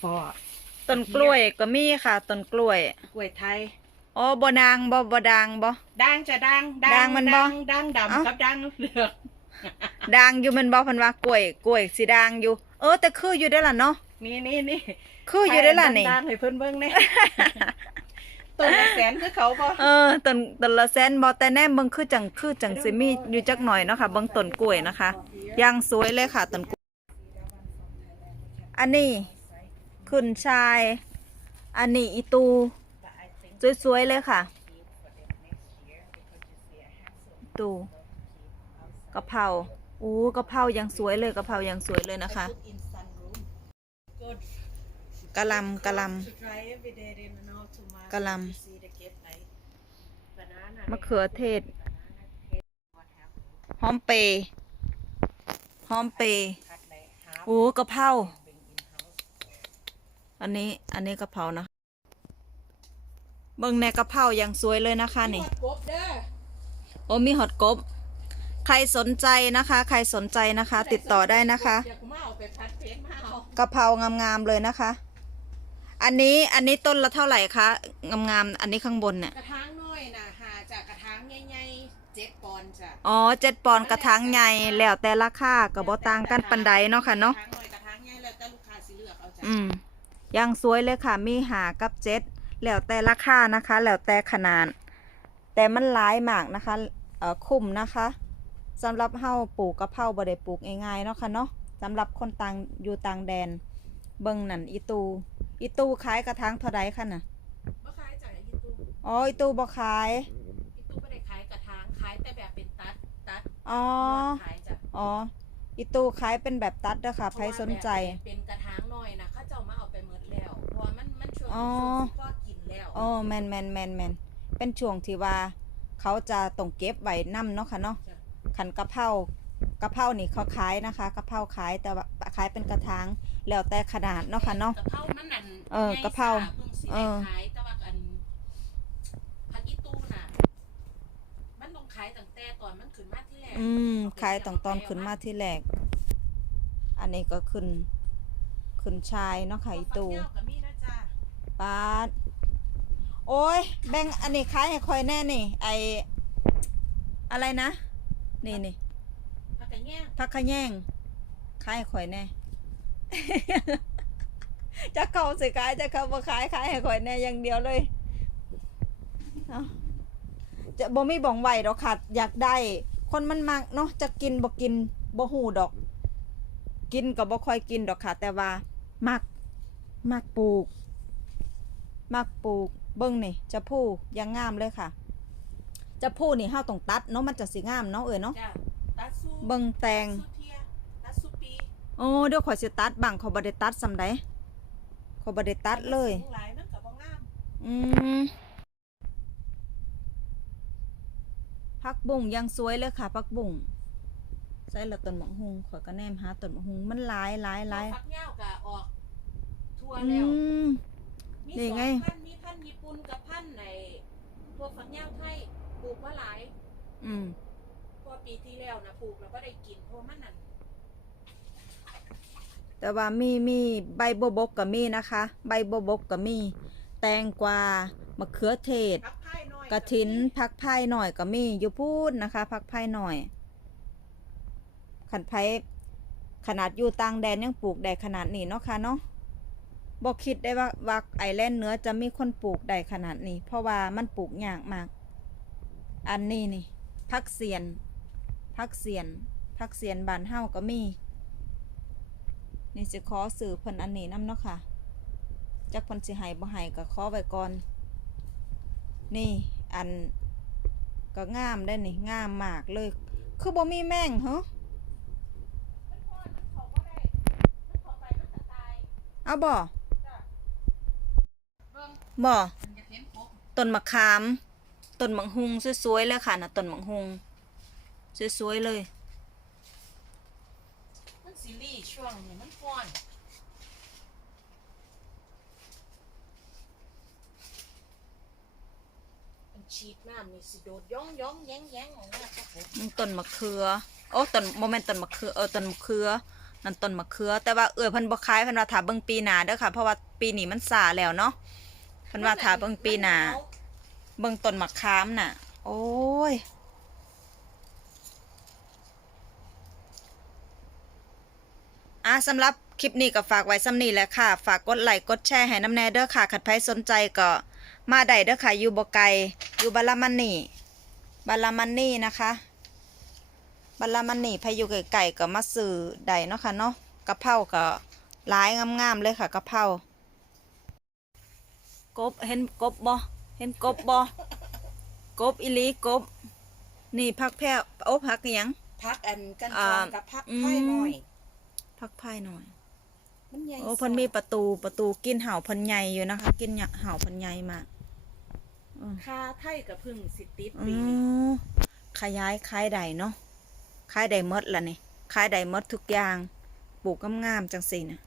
ฟอต้นกล้วยก็มีค่ะต้นกล้วยกล้วยไทยอ๋อบ่นางบ่บ่ด่างบ่ด่างจะด่างด่างมันบ่ด่างเอ้าดำกับด่างเหลืองด่างอยู่แมันบ่เพิ่นว่ากล้วยกล้วยสิด่างอยู่ เออ แต่คืออยู่ได้อล่ะเนาะนี่นี่นี่คืออยู่ได้อล่ะนี่ด่างๆให้เพิ่นเบิ่งแน่ต้นละแสนคือเขาบ่เออต้นต้นละแสนบ่แต่แน่เบิ่งคือจังคือจังสิมีอยู่จักหน่อยเนาะค่ะเบิ่งต้นกล้วยนะคะย่างสวยเลยค่ะต้นกล้วยอันนี้ ขึ้นชาย อันนี้อีตู สวย ๆ เลยค่ะ ตูกะเพราอู้กะเพรายังสวยเลยกะเพรายังสวยเลยนะคะกะลำกะลำกะลำมะเขือเทศหอมเปยหอมเปยโอ้กะเพรา อันนี้อันนี้กะเพรานะ เบิ่งในกะเพราอย่างสวยเลยนะคะนี่กบเด้อโอ้มีฮอตกบ ใครสนใจนะคะ ใครสนใจนะคะ ติดต่อได้นะคะอยากมาเอาไปพัดเพชรมาเอากะเพรางามๆเลยนะคะ อันนี้อันนี้ต้นละเท่าไหร่คะงามๆอันนี้ข้างบนเนี่ยกระถางน้อยนะหาจากกระถางใหญ่ๆเจ็ดปอนด์จ้ะอ๋อเจ็ดปอนด์กระถางใหญ่แล้วแต่ราคาก็บ่ต่างกันปันใดเนาะค่ะเนาะกระถางน้อยกระถางใหญ่แล้วแต่ลูกค้าสิเลือกเอาจ้ะอืม ยังสวยเลยค่ะ มีหากับเจ็ดแล้วแต่ราคานะคะ แล้วแต่ขนาด แต่มันหลายมากนะคะเอ่อคุ้มนะคะสำหรับเฮาปลูกกะเพราบ่ได้ปลูกง่ายๆเนาะค่ะเนาะสำหรับคนต่างอยู่ต่างแดน เบิ่งนั่นอีตู อีตูขายกระถางเท่าใดคะน่ะบ่ขายจ้ะอีตู้อ๋ออีตูบ่ขาย อีตู้ไม่ได้ขายกระถางขายแต่แบบเป็นตัดตัดอ๋อขายจ้ะอ๋ออีตูขายเป็นแบบตัดเด้อค่ะใครสนใจเพราะว่าแบบเป็นกระถางน้ อ๋อช่วงที่พ่อกินแล้วอ๋อแมนแมนแมนแมนเป็นช่วงที่ว่า เขาจะต้องเก็บไว้นํเนาะค่ะเนาะจ้ะขันกะเพรากะเพรานี่เขาขายนะคะกะเพราขายแต่ว่าขายเป็นกระถางแล้วแต่ขนาดเนาะค่ะเนาะ กะเพรามันนั่นเออกะเพราใหญ่ซ่เพิ่งสิเอได้อขายแต่ว่าอันพักอีตู้น่ะ มันต้องขายตั้งแต่ตอนมันขึ้นมาที่แรกอืมขายตอนตอนขึ้นมาที่แรก อันนี้ก็ขึ้น ขึ้นชายเนาะค่ะอีตู ฟักยาวก็มีนะจ้ะ ปาดโอ้ยแบ่งอันนี้ขายให้คอยแน่นี่ ไออะไรนะ นี่นี่พักกระแยงพักขะแยงขายให้ข่อยแน่ จะเข้าสิขายจะเข้าบ่ขายขายให้ข่อยแน่อย่างเดียวเลยเอาจะบ่มีบ่องไหวดอกค่ะอยากได้ คนมันมักเนาะจะกินบ่กินบ่หูดอก กินก็บ่ค่อยกินดอกค่ะ แต่ว่า มัก มักปลูก มักปลูกเบิ่งนี่จะพูยังงามเลยค่ะ จะพูนี่เฮาต้องตัดเนาะมันจะสิงามเนาะเอ้ยเนาะจ้ะตัดสู้เบิ่งแตงตัดสู้เทียตัดสู้ปีโอ้เดี๋ยวข่อยสิตัดบังเขาบ่ได้ตัดซำใดเขาบ่ได้ตัดเลยสูงหลายมันก็บ่งามอืมพักบุ้งยังสวยเลยค่ะพักบุ้งใส่ละต้นหมะฮุงข่อยก็แนมหาต้นหมะฮุงมันหลายหลายหลายฟักยาวก็ออกทั่วอืแล้ว ม มีนี่สองไง พันธุ์มีพันธุ์ญี่ปุ่นกับพันธุ์ในพวกฝักยาวไทยปลูกมาหลายอืมเพราะว่าปีที่แล้วนะปลูกแล้วก็ได้กินเพราะมันนั่นแต่ว่ามีมีใบบัวบกก็มีนะคะ ใบบัวบกก็มี แตงกวามะเขือเทศ พักไผ่น้อยกระถินพักไผ่หน่อยก็มีอยู่พูดนะคะพักไผ่หน่อย ขันไผ่ขนาดอยู่ต่างแดนยังปลูกได้ขนาดนี้เนาะค่ะเนาะ บอกคิดได้ว่าว่าไอแลนด์เหนื้อจะมีคนปลูกได้ขนาดนี้ เพราะว่ามันปลูกยากมาก อันนี้นี่พักเสียนพักเสียนพักเสียนบานเฮาก็มี นี่สิขอสื่อเพิ่นอันนี้นํเนาะค่ะจักเพิ่นสิให้บ่ให้ก็ขอไว้ก่อน นี่อันก็งามได้นี่งามมากเลย คือบ่มีแม่งเหรอเอาบ่ บิ่งบ่มันจะเห็นครบต้นมะขามต้นมังหุงสวยๆเลยค่ะนะต้นมังหุงสวยๆเลยมันซีรีส์ช่วงนี้มันฟ้อนมันฉีดน้ำนี่สิโดดย่องย่องแย้งแย้งออกมาครับผมต้นมะเขือโอ้ต้นโมเมนต้นมะเขือเออต้นมะเขือนั่นต้นมะเขือ แต่ว่าเออเพิ่นบ่ขายเพิ่นว่าถ้าเบิ่งปีหน้าเด้อค่ะ เพราะว่าปีนี้มันสาแล้วเนาะ เพิ่นว่าถ้าเบิ่งปีหน้าเบิ่งต้นมะขามน่ะ โอ้ยอะสำหรับคลิปนี้ก็ฝากไว้ซ้ำนี้แหละค่ะ ฝากกดไลค์กดแชร์ให้น้ำแน่เด้อค่ะขัดไผสนใจก็มาได้เด้อค่ะ อยู่บ่ไกลอยู่บาลามันนี่บาลามันนี่นะคะบาลามันนี่ไผอยู่ไกลๆก็มาซื้อได้เนาะค่ะเนาะกะเพราก็หลายงามๆเลยค่ะกะเพรา กบเห็นกบบ่เห็นกบบ่กบอีหลีกบ นี่พักแพร่โอ้พักอิหยังพักอันกันอ่าจองกับพักอืมไพ่หน่อย พักไพ่หน่อยมันใหญ่โอ้เพิ่นมีประตูประตูกินเห่าเพิ่นใหญ่อยู่นะคะ กินหยะเห่าเพิ่นใหญ่มากอืมคาไทยกับพึ่งสิติดอืปีนี้มขยายขายได้เนาะขายได้หมดละนี่ขายได้หมดทุกอย่าง ปลูกงามๆจังสี่นะ